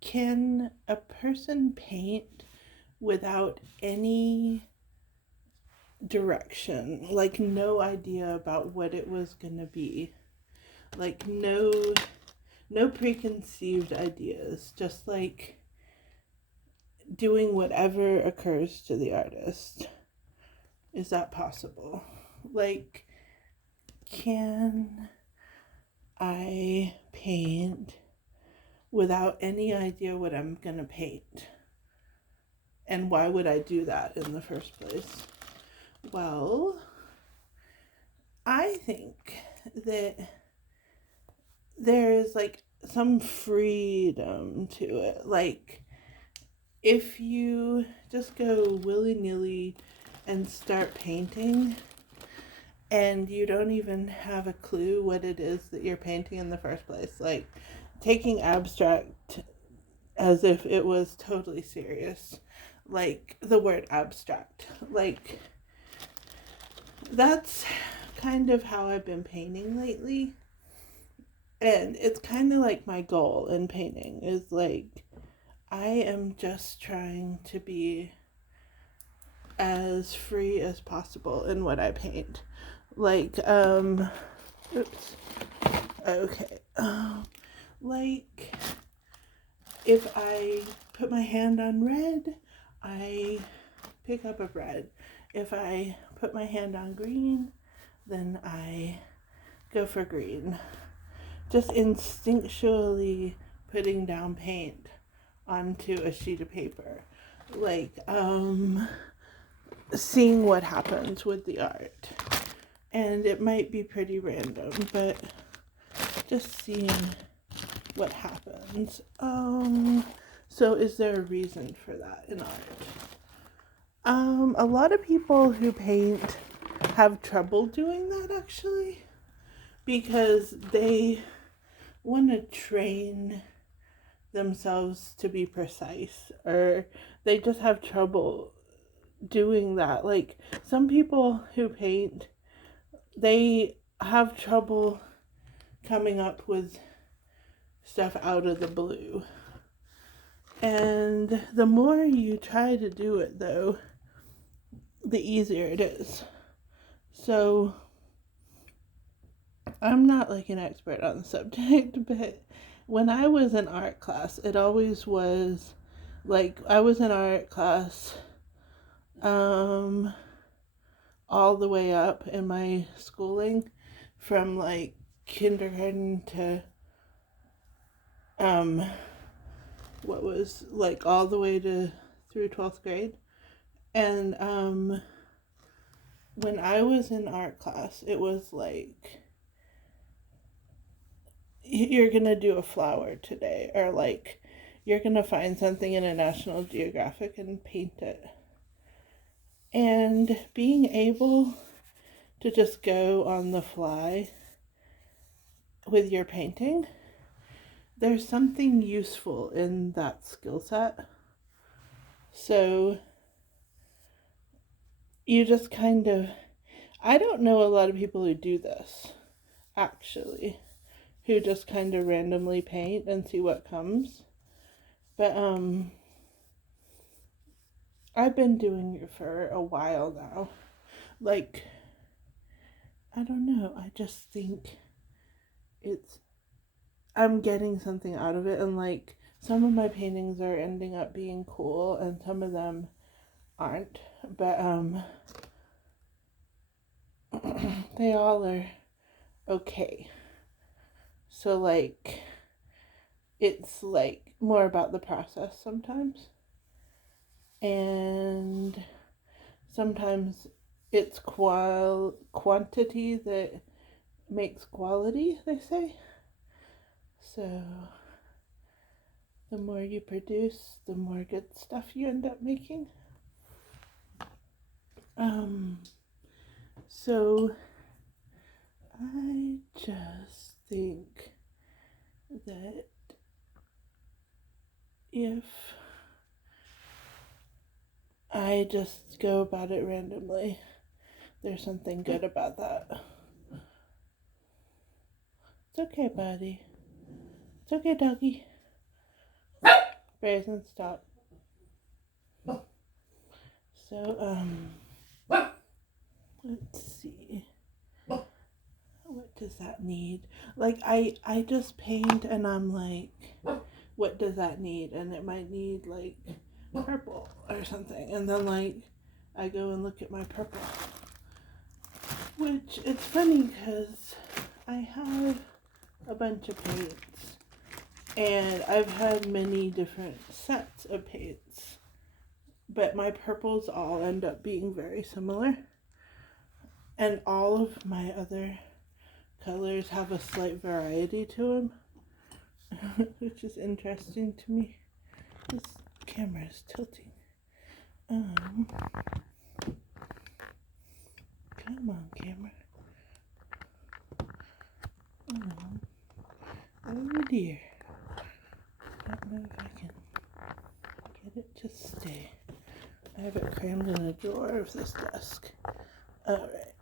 Can a person paint without any direction? Like, no idea about what it was gonna be. Like, no preconceived ideas. Just like doing whatever occurs to the artist. Is that possible? Like, can I paint without any idea what I'm gonna paint? And why would I do that in the first place? Well, I think that there is like some freedom to it. Like, if you just go willy-nilly and start painting and you don't even have a clue what it is that you're painting in the first place, like taking abstract as if it was totally serious, like the word abstract, like that's kind of how I've been painting lately. And it's kind of like my goal in painting is like I am just trying to be as free as possible in what I paint. Like, oops. Okay. Like, if I put my hand on red, I pick up a red. If I put my hand on green, then I go for green. Just instinctually putting down paint onto a sheet of paper. Like, seeing what happens with the art. And it might be pretty random, but just seeing what happens. So is there a reason for that in art? A lot of people who paint have trouble doing that actually, because they want to train themselves to be precise, or they just have trouble doing that. Like, some people who paint, they have trouble coming up with stuff out of the blue. And the more you try to do it, though, the easier it is. So, I'm not like an expert on the subject, but when I was in art class, it always was like I was in art class all the way up in my schooling, from like kindergarten to what was like all the way to through 12th grade. And when I was in art class, it was like, you're gonna do a flower today, or like you're gonna find something in a National Geographic and paint it. And being able to just go on the fly with your painting, there's something useful in that skill set. So you just kind of, I don't know a lot of people who do this, actually, who just kind of randomly paint and see what comes. But I've been doing it for a while now. Like, I don't know, I just think I'm getting something out of it, and like some of my paintings are ending up being cool and some of them aren't. But they all are okay. So like it's like more about the process sometimes. And sometimes it's quantity that makes quality, they say. So the more you produce, the more good stuff you end up making. So I just think that if I just go about it randomly, there's something good about that. It's okay, buddy. It's okay, doggy. Raisin, stop. So, let's see. What does that need? Like, I just paint and I'm like, what does that need? And it might need, like, purple or something. And then, like, I go and look at my purple. Which, it's funny because I have a bunch of paints. And I've had many different sets of paints. But my purples all end up being very similar. And all of my other colors have a slight variety to them. Which is interesting to me. This camera is tilting. Come on, camera. Oh dear. I don't know if I can get it to stay. I have it crammed in a drawer of this desk. Alright.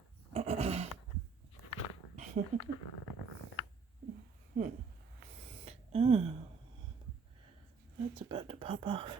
Oh. That's about to pop off.